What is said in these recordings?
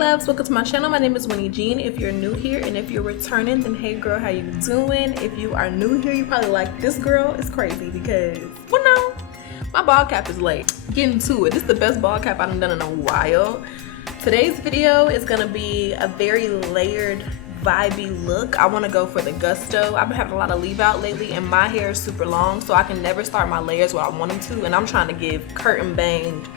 loves, welcome to my channel. My name is Winnie Jean. If you're new here and if you're returning, then hey girl, how you doing? If you are new here, you probably like, this girl is crazy because, well no, my ball cap is late. Getting to it. This is the best ball cap I've done in a while. Today's video is gonna be a very layered, vibey look. I wanna go for the gusto. I've been having a lot of leave out lately and my hair is super long, so I can never start my layers where I want them to, and I'm trying to give curtain banged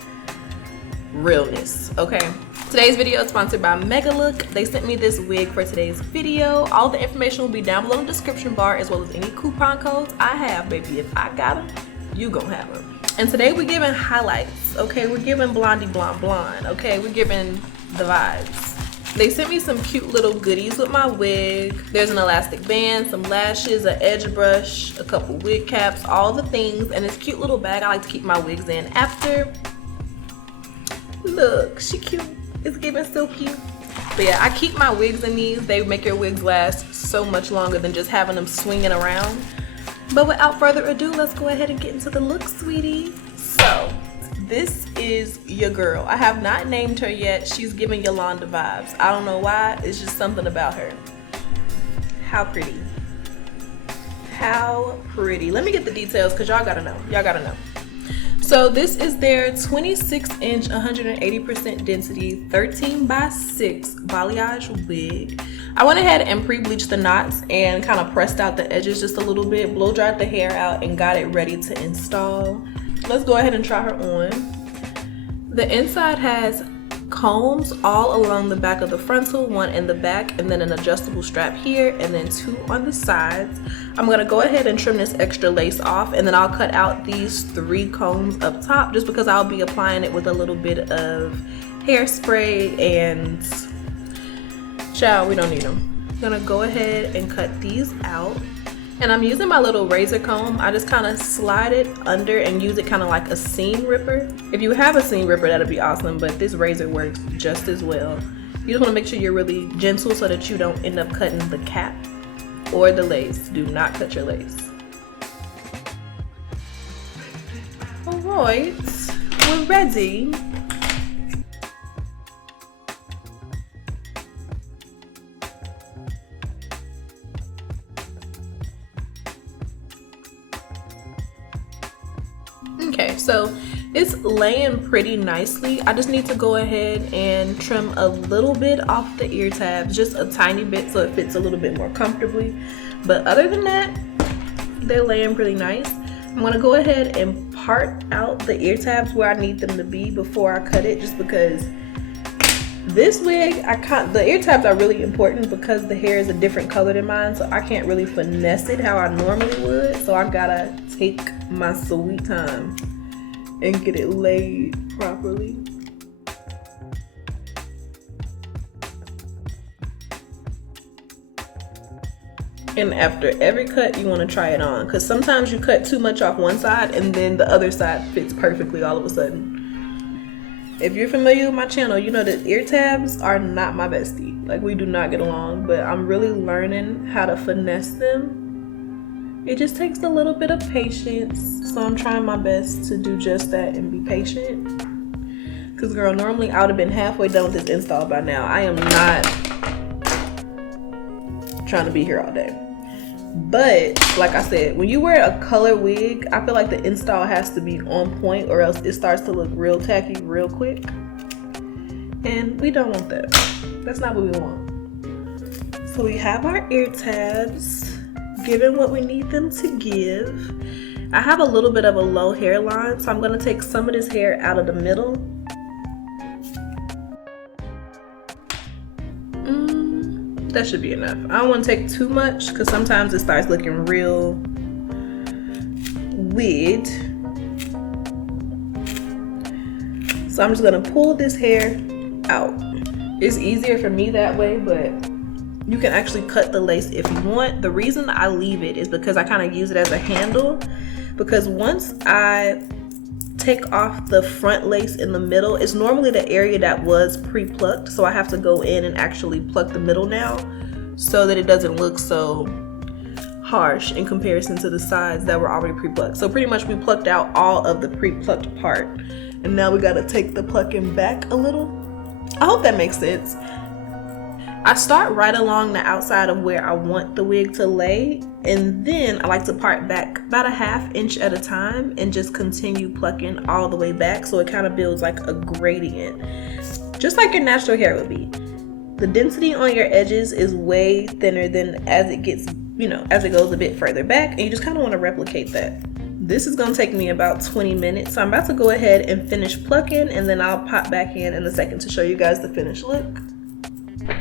realness, okay? Today's video is sponsored by Megalook. They sent me this wig for today's video. All the information will be down below in the description bar, as well as any coupon codes I have, baby. If I got them, you gon' have them. And today we're giving highlights, okay? We're giving blondie blonde blonde, okay? We're giving the vibes. They sent me some cute little goodies with my wig. There's an elastic band, some lashes, an edge brush, a couple wig caps, all the things, and this cute little bag I like to keep my wigs in after. Look, she cute. It's giving so cute. But yeah, I keep my wigs in these. They make your wigs last so much longer than just having them swinging around. But without further ado, let's go ahead and get into the look, sweetie. So, this is your girl. I have not named her yet. She's giving Yolanda vibes. I don't know why. It's just something about her. How pretty. How pretty. Let me get the details because y'all gotta know. Y'all gotta know. So this is their 26-inch, 180% density, 13x6 balayage wig. I went ahead and pre-bleached the knots and kind of pressed out the edges just a little bit, blow dried the hair out, and got it ready to install. Let's go ahead and try her on. The inside has combs all along the back of the frontal, one in the back, and then an adjustable strap here, and then two on the sides. I'm gonna go ahead and trim this extra lace off, and then I'll cut out these 3 combs up top just because I'll be applying it with a little bit of hairspray, and child, we don't need them. I'm gonna go ahead and cut these out. And I'm using my little razor comb. I just kind of slide it under and use it kind of like a seam ripper. If you have a seam ripper, that'd be awesome, but this razor works just as well. You just want to make sure you're really gentle so that you don't end up cutting the cap or the lace. Do not cut your lace. All right, we're ready. Okay, so it's laying pretty nicely. I just need to go ahead and trim a little bit off the ear tabs, just a tiny bit so it fits a little bit more comfortably. But other than that, they're laying pretty nice. I'm gonna go ahead and part out the ear tabs where I need them to be before I cut it, just because this wig, the ear tabs are really important because the hair is a different color than mine, so I can't really finesse it how I normally would. So I gotta take my sweet time and get it laid properly. And after every cut, you want to try it on, because sometimes you cut too much off one side and then the other side fits perfectly all of a sudden. If you're familiar with my channel, you know that ear tabs are not my bestie. Like, we do not get along, but I'm really learning how to finesse them. It just takes a little bit of patience, so I'm trying my best to do just that and be patient. Because girl, normally I would have been halfway done with this install by now. I am not trying to be here all day. But like I said, when you wear a color wig, I feel like the install has to be on point or else it starts to look real tacky real quick. And we don't want that. That's not what we want. So we have our ear tabs, given what we need them to give. I have a little bit of a low hairline, so I'm gonna take some of this hair out of the middle. That should be enough. I don't want to take too much because sometimes it starts looking real weird. So I'm just gonna pull this hair out. It's easier for me that way, but you can actually cut the lace if you want. The reason I leave it is because I kind of use it as a handle, because once I take off the front lace in the middle, it's normally the area that was pre-plucked, so I have to go in and actually pluck the middle now so that it doesn't look so harsh in comparison to the sides that were already pre-plucked. So pretty much we plucked out all of the pre-plucked part, and now we got to take the plucking back a little. I hope that makes sense. I start right along the outside of where I want the wig to lay, and then I like to part back about a ½ inch at a time and just continue plucking all the way back so it kind of builds like a gradient, just like your natural hair would be. The density on your edges is way thinner than as it gets, you know, as it goes a bit further back, and you just kind of want to replicate that. This is going to take me about 20 minutes, so I'm about to go ahead and finish plucking, and then I'll pop back in a second to show you guys the finished look.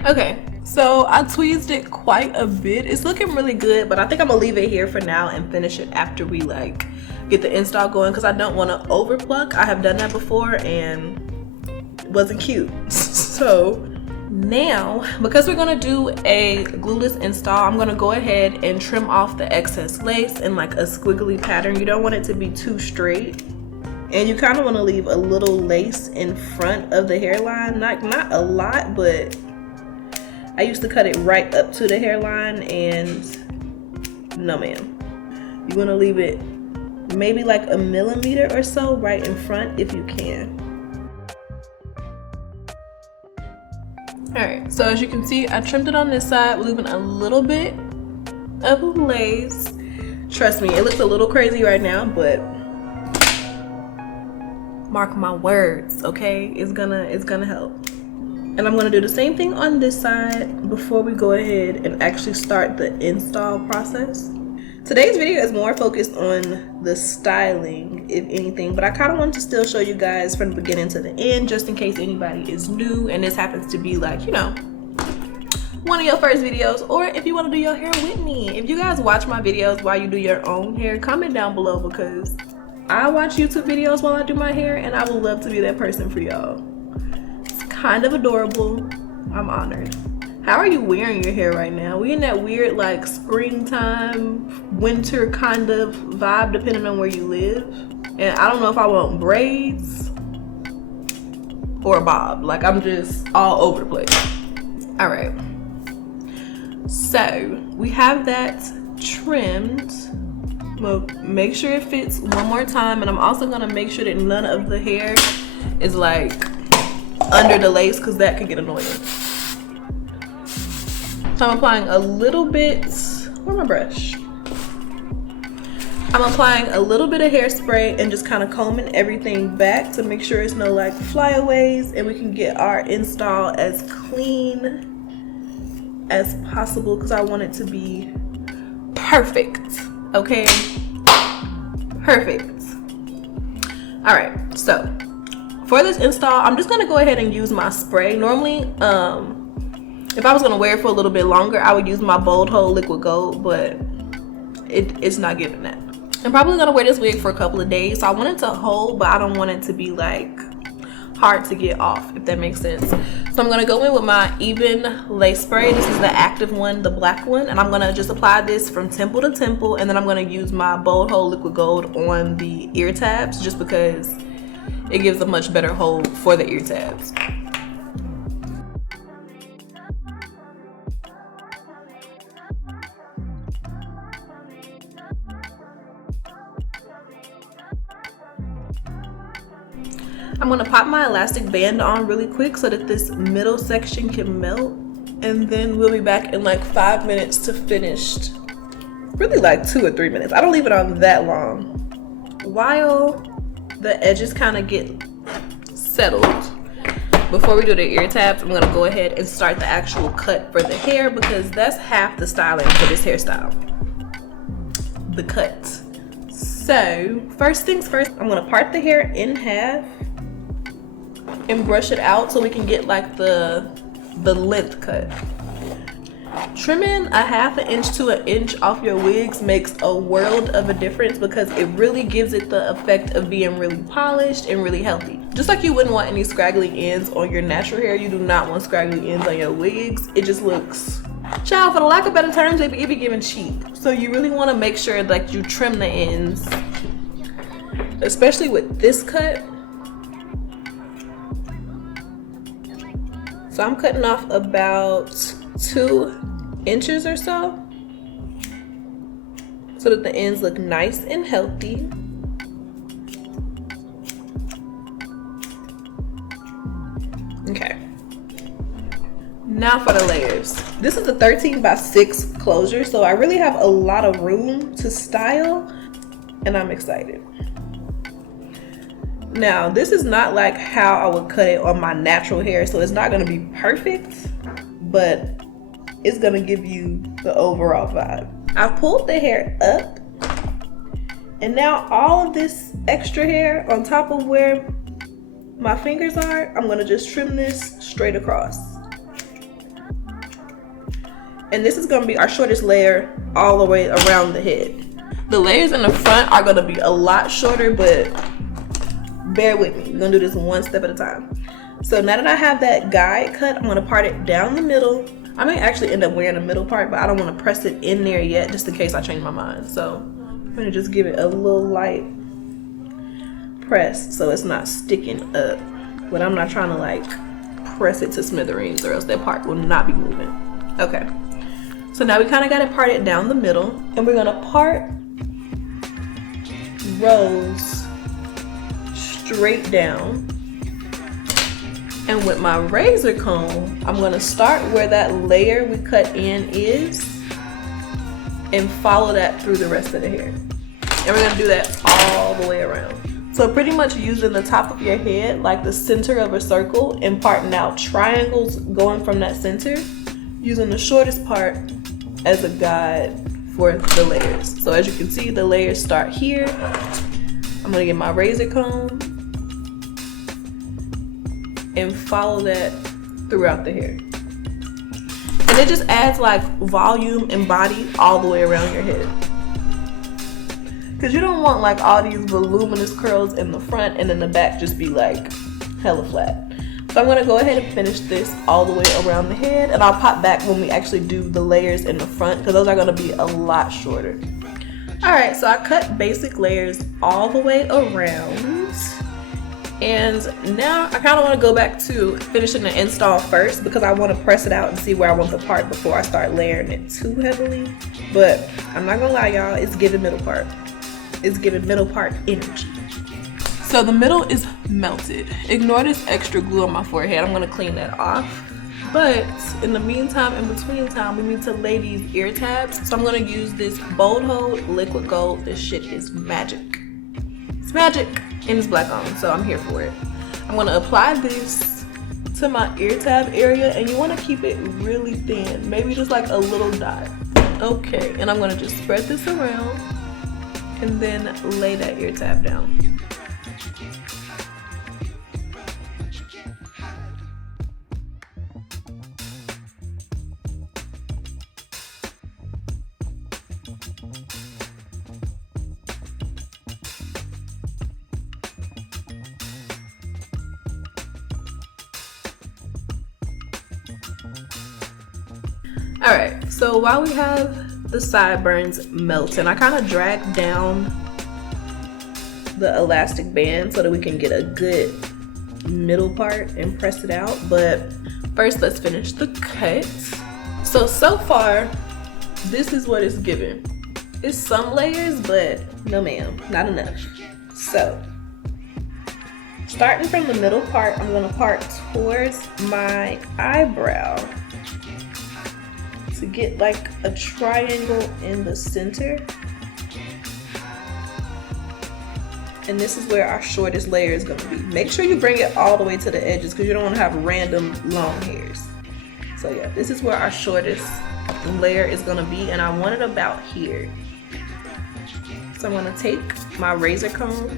Okay, so I tweezed it quite a bit. It's looking really good, but I think I'm gonna leave it here for now and finish it after we like get the install going, because I don't want to over pluck. I have done that before and it wasn't cute. So now, because we're gonna do a glueless install, I'm gonna go ahead and trim off the excess lace in like a squiggly pattern. You don't want it to be too straight, and you kind of want to leave a little lace in front of the hairline. Not a lot, but I used to cut it right up to the hairline, and no ma'am. You want to leave it maybe like a millimeter or so right in front if you can. Alright, so as you can see, I trimmed it on this side, leaving a little bit of lace. Trust me, it looks a little crazy right now, but mark my words, okay? It's gonna help. And I'm gonna do the same thing on this side before we go ahead and actually start the install process. Today's video is more focused on the styling, if anything, but I kind of wanted to still show you guys from the beginning to the end, just in case anybody is new and this happens to be like, you know, one of your first videos, or if you want to do your hair with me. If you guys watch my videos while you do your own hair, comment down below, because I watch YouTube videos while I do my hair, and I would love to be that person for y'all. It's kind of adorable. I'm honored. How are you wearing your hair right now? We in that weird like springtime, winter kind of vibe depending on where you live. And I don't know if I want braids or a bob. Like, I'm just all over the place. All right. So we have that trimmed. Well, make sure it fits one more time, and I'm also gonna make sure that none of the hair is like under the lace, because that could get annoying. So I'm applying a little bit, where's my brush? I'm applying a little bit of hairspray and just kind of combing everything back to make sure there's no like flyaways, and we can get our install as clean as possible, because I want it to be perfect. Okay, perfect. All right, so for this install, I'm just gonna go ahead and use my spray. Normally, if I was gonna wear it for a little bit longer, I would use my Bold Hold Liquid Gold, but it's not giving that. I'm probably gonna wear this wig for a couple of days, so I want it to hold, but I don't want it to be like hard to get off, if that makes sense. So I'm gonna go in with my Even Lace Spray. This is the active one, the black one, and I'm gonna just apply this from temple to temple, and then I'm gonna use my Bold Hold Liquid Gold on the ear tabs, just because it gives a much better hold for the ear tabs. I'm gonna pop my elastic band on really quick so that this middle section can melt, and then we'll be back in like 5 minutes to finish. Really like 2 or 3 minutes. I don't leave it on that long. While the edges kind of get settled, before we do the ear tabs, I'm gonna go ahead and start the actual cut for the hair, because that's half the styling for this hairstyle, the cut. So first things first, I'm gonna part the hair in half and brush it out so we can get like the length cut. Trimming a ½ inch to an inch off your wigs makes a world of a difference, because it really gives it the effect of being really polished and really healthy. Just like you wouldn't want any scraggly ends on your natural hair, you do not want scraggly ends on your wigs. It just looks, child, for the lack of better terms, it be giving cheap. So you really want to make sure that you trim the ends, especially with this cut. So I'm cutting off about 2 inches or so that the ends look nice and healthy. Okay, Now for the layers. This is a 13x6 closure, so I really have a lot of room to style, and I'm excited. Now, this is not like how I would cut it on my natural hair, so it's not gonna be perfect, but it's gonna give you the overall vibe. I've pulled the hair up, and now all of this extra hair on top of where my fingers are, I'm gonna just trim this straight across. And this is gonna be our shortest layer all the way around the head. The layers in the front are gonna be a lot shorter, but bear with me. We're gonna do this one step at a time. So now that I have that guide cut, I'm gonna part it down the middle. I may actually end up wearing the middle part, but I don't wanna press it in there yet, just in case I change my mind. So I'm gonna just give it a little light press so it's not sticking up. But I'm not trying to like press it to smithereens, or else that part will not be moving. Okay. So now we kind of got it parted down the middle, and we're gonna part rows straight down. And with my razor comb, I'm gonna start where that layer we cut in is and follow that through the rest of the hair. And we're gonna do that all the way around. So pretty much using the top of your head like the center of a circle and parting out triangles going from that center, using the shortest part as a guide for the layers. So as you can see, the layers start here. I'm gonna get my razor comb and follow that throughout the hair. And it just adds like volume and body all the way around your head. Cause you don't want like all these voluminous curls in the front and then the back just be like hella flat. So I'm gonna go ahead and finish this all the way around the head, and I'll pop back when we actually do the layers in the front, because those are gonna be a lot shorter. All right, so I cut basic layers all the way around. And now I kind of want to go back to finishing the install first, because I want to press it out and see where I want the part before I start layering it too heavily. But I'm not gonna lie, y'all, it's giving middle part. It's giving middle part energy. So the middle is melted. Ignore this extra glue on my forehead. I'm gonna clean that off. But in the meantime, in between time, we need to lay these ear tabs. So I'm gonna use this Bold Hold Liquid Gold. This shit is magic. It's magic, and it's black on, so I'm here for it. I'm gonna apply this to my ear tab area, and you wanna keep it really thin, maybe just like a little dot. Okay, and I'm gonna just spread this around and then lay that ear tab down. All right, so while we have the sideburns melting, I kind of drag down the elastic band so that we can get a good middle part and press it out. But first, let's finish the cut. So far, this is what it's giving. It's some layers, but no ma'am, not enough. So, starting from the middle part, I'm gonna part towards my eyebrow to get like a triangle in the center. And this is where our shortest layer is gonna be. Make sure you bring it all the way to the edges, because you don't wanna have random long hairs. So yeah, this is where our shortest layer is gonna be, and I want it about here. So I'm gonna take my razor comb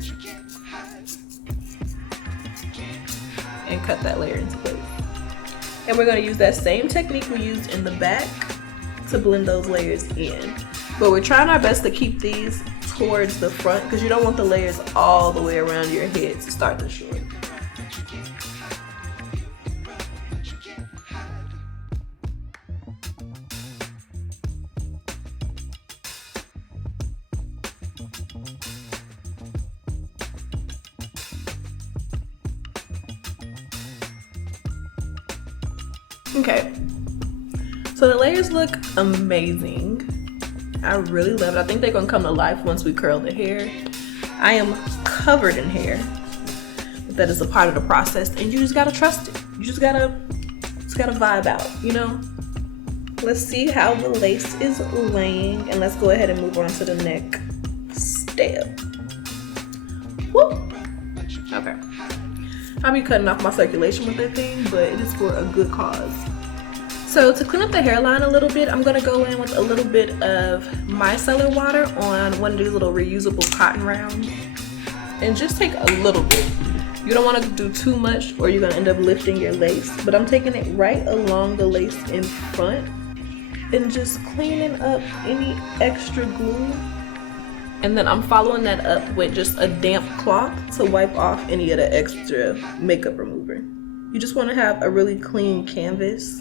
and cut that layer into place. And we're gonna use that same technique we used in the back to blend those layers in. But we're trying our best to keep these towards the front, because you don't want the layers all the way around your head to start the short. Okay, so the layers look amazing. I really love it. I think they're gonna come to life once we curl the hair. I am covered in hair, but that is a part of the process, and you just gotta trust it. You just gotta It's gotta vibe out, you know? Let's see how the lace is laying, and let's go ahead and move on to the next step. Woo! Okay. I'll be cutting off my circulation with that thing, but it is for a good cause. So to clean up the hairline a little bit, I'm gonna go in with a little bit of micellar water on one of these little reusable cotton rounds. And just take a little bit. You don't wanna do too much or you're gonna end up lifting your lace, but I'm taking it right along the lace in front and just cleaning up any extra glue. And then I'm following that up with just a damp cloth to wipe off any of the extra makeup remover. You just wanna have a really clean canvas,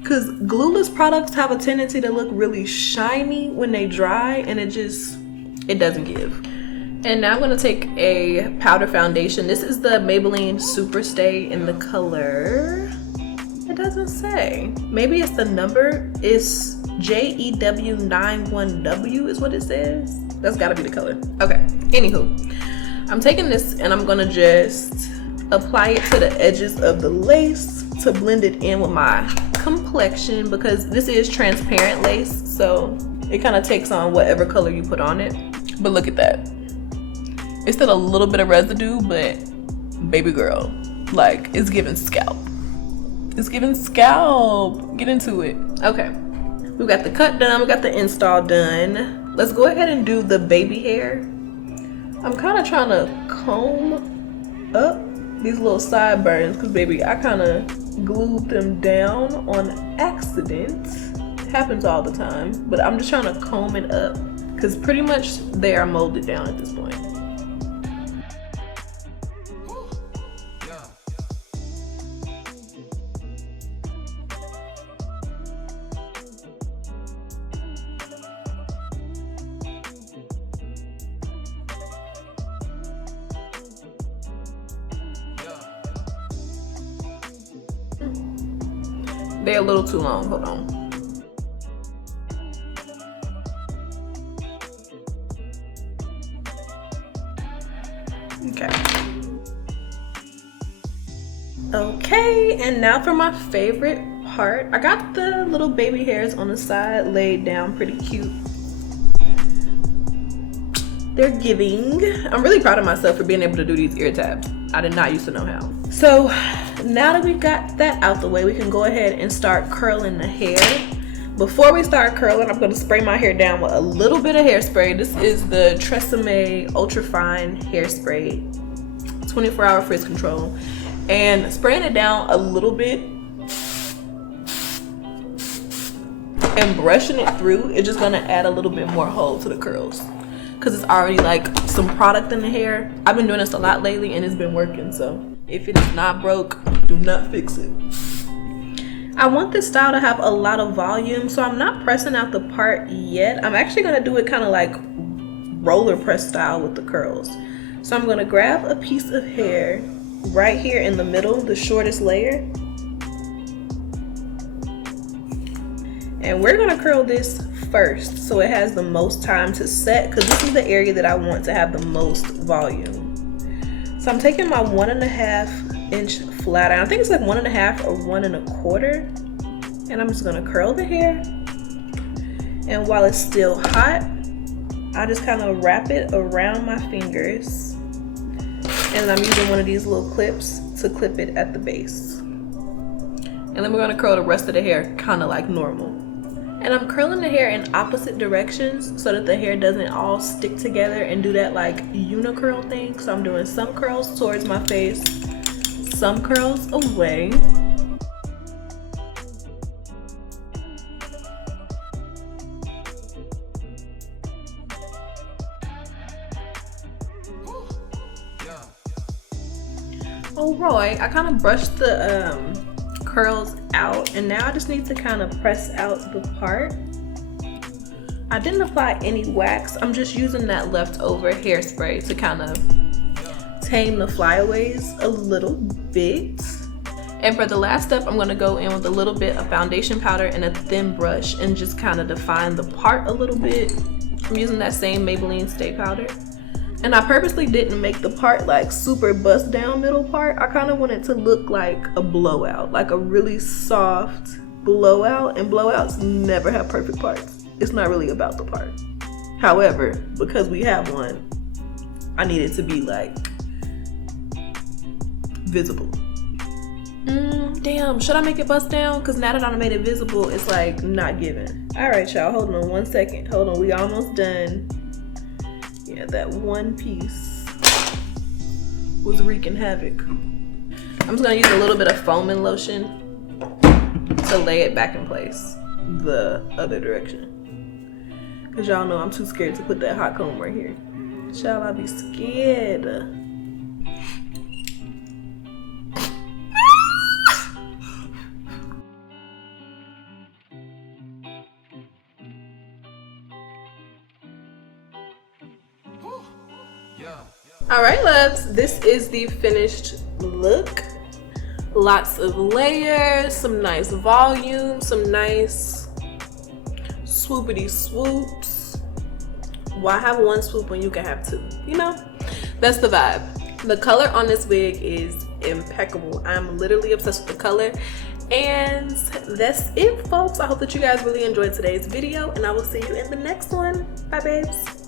because glueless products have a tendency to look really shiny when they dry, and it doesn't give. And now I'm gonna take a powder foundation. This is the Maybelline Superstay in the color, it doesn't say. Maybe it's the number, it's JEW91W is what it says. That's gotta be the color. Okay, anywho. I'm taking this and I'm gonna just apply it to the edges of the lace to blend it in with my complexion, because this is transparent lace, so it kind of takes on whatever color you put on it. But look at that. It's still a little bit of residue, but baby girl, like, it's giving scalp. It's giving scalp. Get into it. Okay, we got the cut done, we got the install done. Let's go ahead and do the baby hair. I'm kind of trying to comb up these little sideburns, because baby, I kind of glued them down on accident. It happens all the time, but I'm just trying to comb it up because pretty much they are molded down at this point. They're a little too long, hold on. Okay. Okay, and now for my favorite part. I got the little baby hairs on the side laid down pretty cute. They're giving. I'm really proud of myself for being able to do these ear tabs. I did not used to know how. So now that we got that out the way, we can go ahead and start curling the hair. Before we start curling, I'm gonna spray my hair down with a little bit of hairspray. This is the Tresemme Ultra Fine Hairspray, 24-hour frizz control. And spraying it down a little bit and brushing it through, it's just gonna add a little bit more hold to the curls, because it's already like some product in the hair. I've been doing this a lot lately and it's been working, so if it is not broke, do not fix it. I want this style to have a lot of volume, so I'm not pressing out the part yet. I'm actually gonna do it kind of like roller press style with the curls. So I'm gonna grab a piece of hair right here in the middle, the shortest layer. And we're gonna curl this first so it has the most time to set, because this is the area that I want to have the most volume. So I'm taking my 1.5 inch flat iron. I think it's like 1.5 or 1 1/4. And I'm just gonna curl the hair. And while it's still hot, I just kind of wrap it around my fingers. And I'm using one of these little clips to clip it at the base. And then we're gonna curl the rest of the hair kind of like normal. And I'm curling the hair in opposite directions so that the hair doesn't all stick together and do that like unicurl thing. So I'm doing some curls towards my face, some curls away. All right, I kind of brushed the curls out, and now I just need to kind of press out the part. I didn't apply any wax. I'm just using that leftover hairspray to kind of tame the flyaways a little bit. And for the last step, I'm gonna go in with a little bit of foundation powder and a thin brush and just kind of define the part a little bit. I'm using that same Maybelline Stay Powder. And I purposely didn't make the part like super bust down middle part. I kind of want it to look like a blowout, like a really soft blowout, and blowouts never have perfect parts. It's not really about the part. However, because we have one, I need it to be like visible. Damn, should I make it bust down? Because now that I made it visible, it's like not giving. All right, y'all, hold on 1 second. Hold on, we almost done. Yeah, that one piece was wreaking havoc. I'm just gonna use a little bit of foaming lotion to lay it back in place the other direction. Cause y'all know I'm too scared to put that hot comb right here. Shall I be scared? All right, loves, this is the finished look. Lots of layers, some nice volume, some nice swoopity swoops. Why have one swoop when you can have two? You know, that's the vibe. The color on this wig is impeccable. I'm literally obsessed with the color. And that's it, folks. I hope that you guys really enjoyed today's video, and I will see you in the next one. Bye, babes.